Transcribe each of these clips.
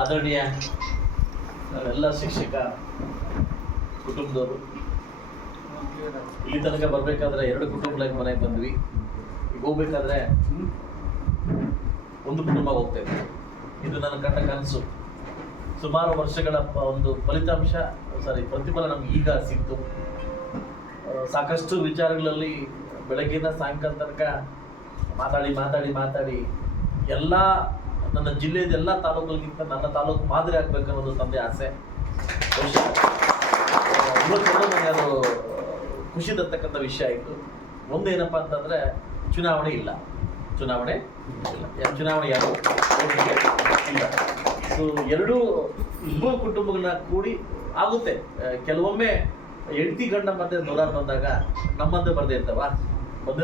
ಆದರಣೀಯ ನಾವೆಲ್ಲ ಶಿಕ್ಷಕ ಕುಟುಂಬದವರು ಇಲ್ಲಿ ತನಕ ಬರಬೇಕಾದ್ರೆ 2 ಕುಟುಂಬಗಳಿಗೆ ಮನೆಗೆ ಬಂದ್ವಿ. ಈಗ ಹೋಗ್ಬೇಕಾದ್ರೆ ಒಂದು ಕುಟುಂಬ ಹೋಗ್ತಾ ಇತ್ತು. ಇದು ನನ್ನ ಕಂಡ ಕನಸು. ಸುಮಾರು ವರ್ಷಗಳ ಒಂದು ಪ್ರತಿಫಲ ನಮ್ಗೆ ಈಗ ಸಿಕ್ತು. ಸಾಕಷ್ಟು ವಿಚಾರಗಳಲ್ಲಿ ಬೆಳಗ್ಗಿನ ಸಾಯಂಕಾಲ ತನಕ ಮಾತಾಡಿ ಎಲ್ಲ ನನ್ನ ಜಿಲ್ಲೆಯ ಎಲ್ಲ ತಾಲೂಕುಗಳಿಗಿಂತ ನನ್ನ ತಾಲೂಕು ಮಾದರಿ ಆಗ್ಬೇಕನ್ನೋದು ತಂದೆ ಆಸೆ. ನನಗೆ ಅದು ಖುಷಿ ತರ್ತಕ್ಕಂಥ ವಿಷಯ ಆಯಿತು. ಒಂದೇನಪ್ಪ ಅಂತಂದ್ರೆ ಚುನಾವಣೆ ಇಲ್ಲ. ಯಾರು ಇಲ್ಲ. ಸೊ ಇಬ್ಬರು ಕುಟುಂಬಗಳನ್ನ ಕೂಡಿ ಆಗುತ್ತೆ. ಕೆಲವೊಮ್ಮೆ ಹೆಂಡತಿ ಗಂಡ ಮತ್ತೆ ನೂರಾರು ಬಂದಾಗ ನಮ್ಮಂತೆ ಬಂದೇ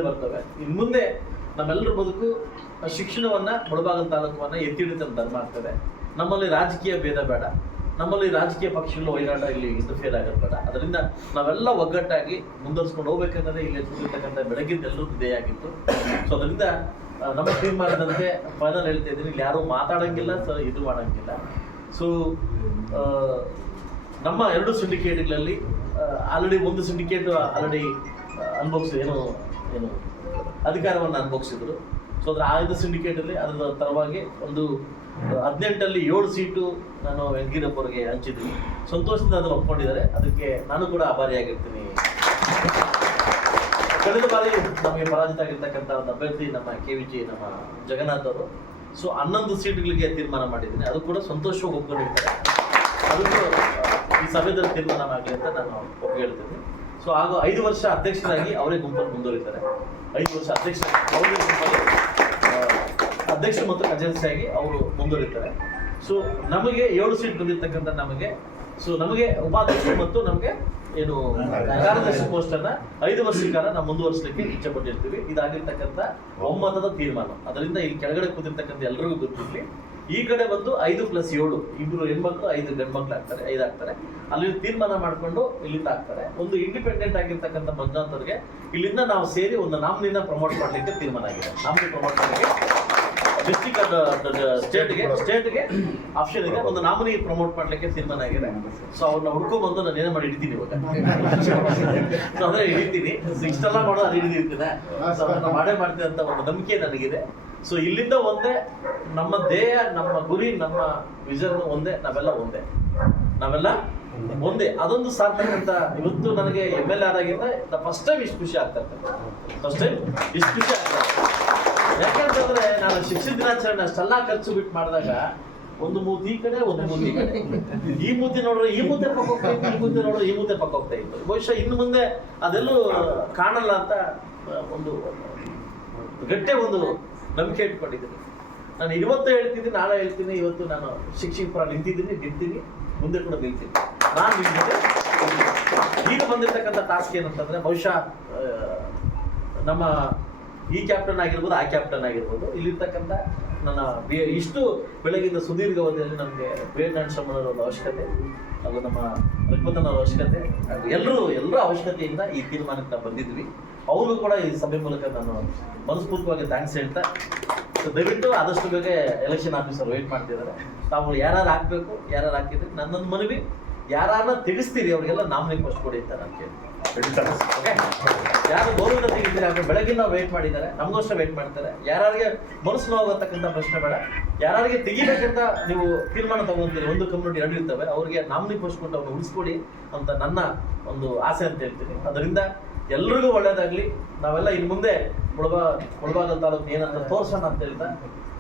ಬರ್ತವೆ. ಇನ್ನು ಮುಂದೆ ನಮ್ಮೆಲ್ಲರ ಬದುಕು ಶಿಕ್ಷಣವನ್ನ ಮುಳಬಾಗಿಲು ತಾಲೂಕನ್ನ ಎತ್ತಿ ಹಿಡಿತಂತ ಧರ್ಮ ಆಗ್ತದೆ. ನಮ್ಮಲ್ಲಿ ರಾಜಕೀಯ ಭೇದ ಬೇಡ, ನಮ್ಮಲ್ಲಿ ರಾಜಕೀಯ ಪಕ್ಷಗಳ ವೈರಾಟ ಇಲ್ಲಿ ಇಂಟರ್ಫಿಯರ್ ಆಗೋದು ಬೇಡ. ಅದರಿಂದ ನಾವೆಲ್ಲ ಒಗ್ಗಟ್ಟಾಗಿ ಮುಂದುವರ್ಸ್ಕೊಂಡು ಹೋಗ್ಬೇಕನ್ನೋದೇ ಇಲ್ಲಿ ಎತ್ತಿರ್ತಕ್ಕಂಥ ಬೆಳಗಿನ ಎಲ್ಲರೂ ಧ್ಯೇಯ ಆಗಿತ್ತು. ಸೊ ಅದರಿಂದ ನಮ್ಮ ತೀರ್ಮಾನದಂತೆ ಫೈನಲ್ ಹೇಳ್ತಾ ಇದ್ದೀನಿ, ಇಲ್ಲಿ ಯಾರು ಮಾತಾಡಂಗಿಲ್ಲ, ಇದು ಮಾಡಂಗಿಲ್ಲ. ಸೊ ನಮ್ಮ 2 ಸಿಂಡಿಕೇಟ್ಗಳಲ್ಲಿ ಆಲ್ರೆಡಿ ಒಂದು ಸಿಂಡಿಕೇಟ್ ಅಧಿಕಾರವನ್ನು ಅನುಭವಿಸಿದ್ರು. ಸೊ ಅದರ 5 ಸಿಂಡಿಕೇಟಲ್ಲಿ ಅದರ ತರವಾಗಿ ಒಂದು 18ರಲ್ಲಿ 7 ಸೀಟು ನಾನು ಯಡಿಯೂರಪ್ಪ ಅವರಿಗೆ ಹಂಚಿದ್ದೀನಿ. ಸಂತೋಷದಿಂದ ಅದನ್ನು ಒಪ್ಕೊಂಡಿದ್ದಾರೆ. ಅದಕ್ಕೆ ನಾನು ಕೂಡ ಆಭಾರಿಯಾಗಿರ್ತೀನಿ. ಕಳೆದ ಬಾರಿ ನಮಗೆ ಪರಾಜಿತ ಆಗಿರ್ತಕ್ಕಂಥ ಒಂದು ಅಭ್ಯರ್ಥಿ ನಮ್ಮ KVG ನಮ್ಮ ಜಗನ್ನಾಥ್ ಅವರು. ಸೊ 11 ಸೀಟ್ಗಳಿಗೆ ತೀರ್ಮಾನ ಮಾಡಿದ್ದೀನಿ. ಅದು ಕೂಡ ಸಂತೋಷವಾಗಿ ಒಪ್ಕೊಂಡಿರ್ತಾರೆ. ಅದಕ್ಕೂ ಈ ಸಭೆಯಲ್ಲಿ ತೀರ್ಮಾನ ಆಗಲಿ ಅಂತ ನಾನು ಹೇಳ್ತೀನಿ. ಸೊ ಹಾಗೂ 5 ವರ್ಷ ಅಧ್ಯಕ್ಷರಾಗಿ ಅವರೇ ಗುಂಪನ್ನು ಮುಂದುವರಿತಾರೆ. 5 ವರ್ಷ ಅಧ್ಯಕ್ಷ ಮತ್ತು ಖಜಾನ್ಸಿಯಾಗಿ ಅವರು ಮುಂದುವರಿತಾರೆ. ಸೊ ನಮಗೆ 7 ಸೀಟ್ ಬಂದಿರ್ತಕ್ಕಂಥ ನಮಗೆ ಉಪಾಧ್ಯಕ್ಷ ಮತ್ತು ನಮಗೆ ಕಾರ್ಯದರ್ಶಿ ಪೋಸ್ಟ್ ಅನ್ನ 5 ವರ್ಷದ ಕಾಲ ನಾವು ಮುಂದುವರಿಸಲಿಕ್ಕೆ ಇಚ್ಛೆ ಪಟ್ಟಿರ್ತೀವಿ. ಇದಾಗಿರ್ತಕ್ಕಂಥ ಒಮ್ಮತದ ತೀರ್ಮಾನ. ಅದರಿಂದ ಇಲ್ಲಿ ಕೆಳಗಡೆ ಕೂತಿರ್ತಕ್ಕಂಥ ಎಲ್ಲರಿಗೂ ಗೊತ್ತಿರಲಿ, ಈ ಕಡೆ ಬಂದು 5+7 2 ಹೆಣ್ಮಕ್ಳು 5 ಗಂಡು ಮಕ್ಳು ಆಗ್ತಾರೆ, 5 ಆಗ್ತಾರೆ. ಅಲ್ಲಿ ತೀರ್ಮಾನ ಮಾಡಿಕೊಂಡು ಇಲ್ಲಿಂದ ಆಗ್ತಾರೆ. ಒಂದು ಇಂಡಿಪೆಂಡೆಂಟ್ ಆಗಿರ್ತಕ್ಕಂಥ ಮಂಜುನಾಥ್ ಅವರಿಗೆ ಇಲ್ಲಿಂದ ನಾವು ಸೇರಿ ಒಂದು ನಾಮಿನಿನ ಪ್ರಮೋಟ್ ಮಾಡಲಿಕ್ಕೆ ತೀರ್ಮಾನ ಆಗಿದೆ. ನಾಮಿನಿ ಪ್ರಮೋಟ್ ಮಾಡಲಿಕ್ಕೆ ಡಿಸ್ಟ್ರಿಕ್ಟ್ ಸ್ಟೇಟ್ಗೆ ಆಪ್ಷನ್ ಇದೆ. ಒಂದು ನಾಮಿನಿ ಪ್ರಮೋಟ್ ಮಾಡ್ಲಿಕ್ಕೆ ತೀರ್ಮಾನ ಆಗಿದೆ. ಸೊ ಅವ್ರನ್ನ ಹುಡ್ಕೊಂಡ್ಬಂದು ನಾನು ಏನೇ ಮಾಡಿ ಹಿಡಿತೀನಿ ಇವಾಗ. ಸೊ ಅದೇ ಹಿಡಿತೀನಿ, ಇಷ್ಟೆಲ್ಲ ಮಾಡೋದು ಅದು ಹಿಡಿದಿರ್ತೀನಿ. ಸೊ ಅದನ್ನ ಮಾಡೇ ಮಾಡ್ತೀನಿ ಅಂತ ಒಂದು ನಂಬಿಕೆ ನನಗಿದೆ. ಸೊ ಇಲ್ಲಿಂದ ಒಂದೇ ನಮ್ಮ ಧ್ಯೇಯ, ನಮ್ಮ ಗುರಿ, ನಮ್ಮ ವಿಷನ್ ಒಂದೇ. ನಾವೆಲ್ಲ ಒಂದೇ. ಅದೊಂದು ಸಾರ್ಥಕ ಅಂತ ಇವತ್ತು ನನಗೆ MLR ಆಗಿಂದ ಫಸ್ಟ್ ಟೈಮ್ ಇಷ್ಟು ಖುಷಿ ಆಗ್ತಾ ಇರ್ತದೆ. ಯಾಕಂತಂದ್ರೆ ನಾನು ಶಿಕ್ಷಣ ದಿನಾಚರಣೆ ಅಷ್ಟೆಲ್ಲ ಖರ್ಚು ಬಿಟ್ಟು ಮಾಡಿದಾಗ ಒಂದು ಮೂತಿ ಈ ಕಡೆ, ಒಂದು ಮೂತಿ ಈ ಕಡೆ, ಈ ಮೂತಿ ನೋಡ್ರೆ ಈ ಮೂತೆ ಪಕ್ಕ ಹೋಗ್ತಾ ಇತ್ತು, ಈ ಮೂತಿ ನೋಡ್ರೆ ಈ ಮೂತೆ ಪಕ್ಕ ಹೋಗ್ತಾ ಇತ್ತು. ಬಹುಶಃ ಇನ್ನು ಮುಂದೆ ಅದೆಲ್ಲೂ ಕಾಣಲ್ಲ ಅಂತ ಒಂದು ಗಟ್ಟೆ ಒಂದು ನಂಬಿಕೆ ಇಟ್ಕೊಂಡಿದ್ದೀನಿ. ನಾನು ಇವತ್ತು ಹೇಳ್ತಿದ್ದೀನಿ, ನಾಳೆ ಹೇಳ್ತೀನಿ. ಇವತ್ತು ನಾನು ಶಿಕ್ಷಕ ಪರ ನಿಂತೀನಿ, ಮುಂದೆ ಕೂಡ ನಿಲ್ತೀನಿ. ನಾನು ಈಗ ಬಂದಿರ್ತಕ್ಕಂಥ ಟಾಸ್ಕ್ ಏನಂತಂದ್ರೆ, ಬಹುಶಃ ನಮ್ಮ ಈ ಕ್ಯಾಪ್ಟನ್ ಆಗಿರ್ಬೋದು, ಆ ಕ್ಯಾಪ್ಟನ್ ಆಗಿರ್ಬೋದು, ಇಲ್ಲಿರ್ತಕ್ಕಂಥ ನನ್ನ ಇಷ್ಟು ಬೆಳಗಿನ ಸುದೀರ್ಘ ಅವಧಿಯಲ್ಲಿ ನಮಗೆ ಬೇಡನಾಡ್ ಶ್ರಮಣರ ಒಂದು ಅವಶ್ಯಕತೆ, ಹಾಗೂ ನಮ್ಮ ರಘುಪತನವರ ಅವಶ್ಯಕತೆ, ಹಾಗೂ ಎಲ್ಲರ ಅವಶ್ಯಕತೆಯಿಂದ ಈ ತೀರ್ಮಾನಕ್ಕೆ ನಾವು ಬಂದಿದ್ವಿ. ಅವ್ರಿಗೂ ಕೂಡ ಈ ಸಭೆ ಮೂಲಕ ನಾನು ಮನಸ್ಫೂರ್ತಿಯಾಗಿ ಥ್ಯಾಂಕ್ಸ್ ಹೇಳ್ತಾ, ದಯವಿಟ್ಟು ಆದಷ್ಟು ಬೇಗ ಎಲೆಕ್ಷನ್ ಆಫೀಸರ್ ವೇಟ್ ಮಾಡ್ತಿದ್ದಾರೆ. ತಾವು ಯಾರು ಹಾಕ್ಬೇಕು, ಯಾರು ಹಾಕಿದ್ರೆ ನನ್ನೊಂದು ಮನವಿ, ಯಾರನ್ನ ತೆಗಿಸ್ತೀರಿ ಅವ್ರಿಗೆಲ್ಲ ನಾಮಿನಿ ಫಸ್ಟ್ ಕೊಡಿ ಅಂತ ನಾನು ಕೇಳ್ತೀನಿ. ಓಕೆ, ಯಾರು ಗೌರವದ ತೆಗಿತೀರಿ ಅವ್ರು ಬೆಳಗಿನ ವೇಟ್ ಮಾಡಿದ್ದಾರೆ, ನಮಗೋಸ್ಕರ ವೇಟ್ ಮಾಡ್ತಾರೆ. ಯಾರಿಗೆ ಮನಸ್ಸು ನೋವಾಗತಕ್ಕಂಥ ಪ್ರಶ್ನೆ ಬೇಡ. ಯಾರಿಗೆ ತೆಗಿಬೇಕಂತ ನೀವು ತೀರ್ಮಾನ ತಗೊಂತೀರಿ, ಒಂದು ಕಮ್ಯುನಿಟಿ 2 ಇರ್ತವೆ, ಅವ್ರಿಗೆ ನಾಮಿನಿ ಫಸ್ಟ್ ಕೊಟ್ಟು ಅವ್ರನ್ನ ಉಳಿಸ್ಕೊಡಿ ಅಂತ ನನ್ನ ಒಂದು ಆಸೆ ಅಂತ ಹೇಳ್ತೀನಿ. ಅದರಿಂದ ಎಲ್ರಿಗೂ ಒಳ್ಳೇದಾಗ್ಲಿ. ನಾವೆಲ್ಲ ಇನ್ನು ಮುಂದೆ ಮುಳಬಾಗಿಲು ತಾಲೂಕು ಏನಂತ ತೋರ್ಸೋಣ ಅಂತ ಹೇಳ್ತಾ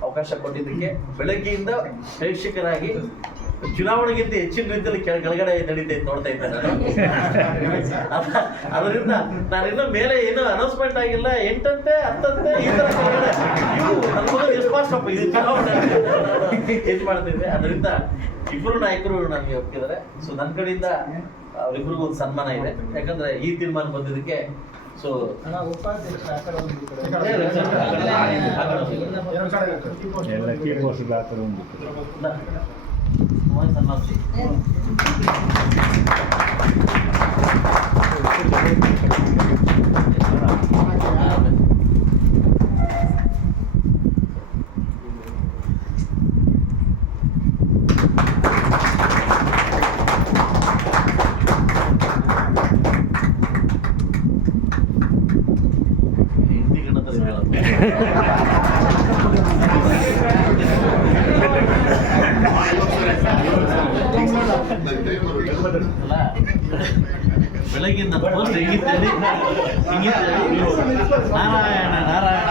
ಅವಕಾಶ ಕೊಟ್ಟಿದ್ದಕ್ಕೆ, ಬೆಳಗ್ಗೆಯಿಂದ ಪ್ರೇಕ್ಷಕರಾಗಿ ಚುನಾವಣೆಗಿಂತ ಹೆಚ್ಚಿನ ರೀತಿಯಲ್ಲಿ ಕೆಳಗಡೆ ನಡೀತಾ ನೋಡ್ತಾ ಇದ್ದೆ ನಾನು. ಅದರಿಂದ ನಾನಿನ್ನೂ ಮೇಲೆ ಏನೂ ಅನೌನ್ಸ್ಮೆಂಟ್ ಆಗಿಲ್ಲ, 8ಅಂತೆ 10ಅಂತೆ ಈ ತರ ಕೆಳಗಡೆ ಇದು ಚುನಾವಣೆ ಏನ್ ಮಾಡ್ತಿದ್ದೆ. ಅದರಿಂದ ಇಬ್ಬರು ನಾಯಕರು ನನಗೆ ಒಪ್ಪಿದ್ದಾರೆ. ಸೊ ನನ್ನ ಕಡೆಯಿಂದ ಅವರಿಬ್ಬರಿಗೂ ಒಂದು ಸನ್ಮಾನ ಇದೆ. ಯಾಕಂದ್ರೆ ಈ ತೀರ್ಮಾನ ಬಂದಿದ್ದಕ್ಕೆ. ಸೊ ಅಲ್ಲ ಬೆಳಗಿನ ಪೋಸ್ಟ್ ಹೆಂಗಿತ್ತೇಳಿ ನಾರಾಯಣ ನಾರಾಯಣ